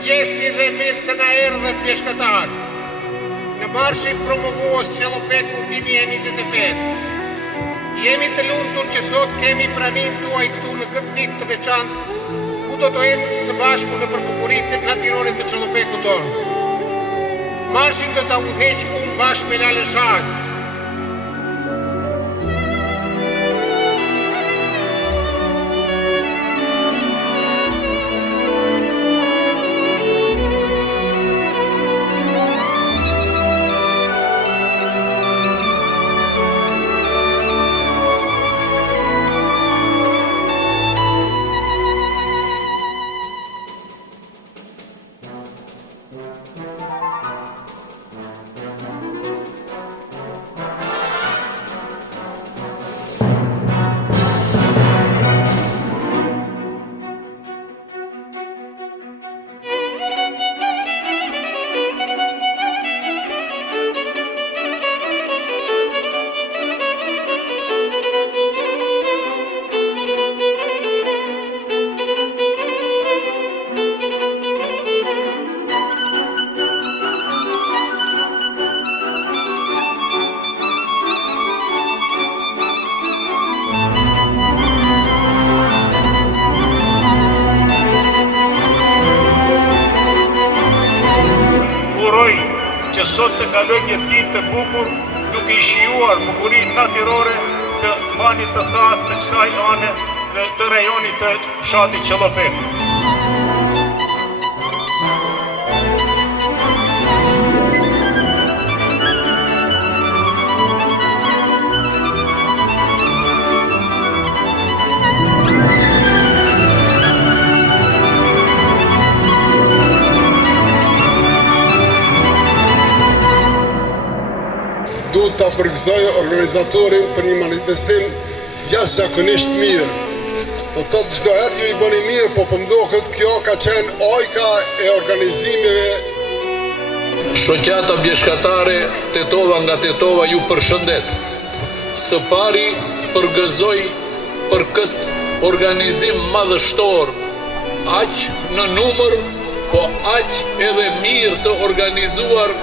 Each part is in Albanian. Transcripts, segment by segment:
Mirëmëngjesi dhe mirë se na erdhët pjeshkëtar në marshin promovues Qellopeku 2025. Jemi të lumtur që sot kemi praninë tuaj këtu në këtë ditë të veçantë, ku do të ecëm së bashku në bukurit natyrore të Qellopekut tonë. Marshin do ta udhëheq unë bashkë me Lale Shaz. Që sot të kaloj një ditë të bukur duke i shijuar bukurinë natyrore të mallit të thatë të kësaj ane dhe të rajonit të fshatit Qellopeku. Duhet ta përgëzoj organizatorin për një manifestim jashtëzakonisht mirë. Po thotë çdo herë ju i bëni mirë, po pëmdoket kjo ka qenë ojka e organizimeve. Shoqata bjeshkatare Tetova nga Tetova ju përshëndet. Së pari përgëzoj për këtë organizim madhështor, aq në numër, po aq edhe mirë të organizuar,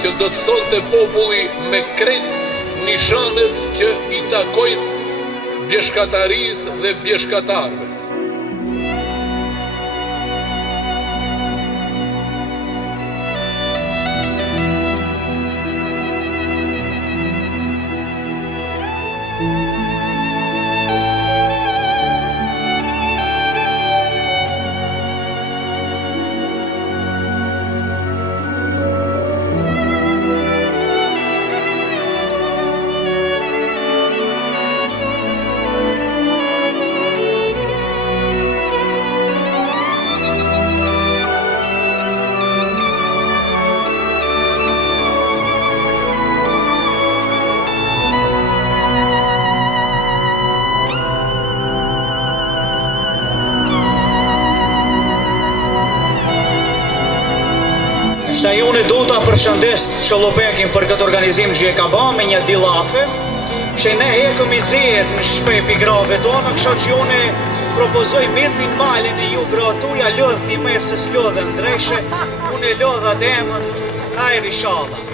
që do të tholte populli me krejt nishanet që i takojnë bjeshkatarisë dhe bjeshkatarëve. Shta june du ta përshëndes Qellopekin për këtë organizim që e ka ba me një dillafe, që ne hekëm i zihet në shpep i grave tonë, kësha që june propozoj mirë malin e ju gratuja lodh një merë se s'lodhe në dreshe, unë e lodh atë emën, hajri shala.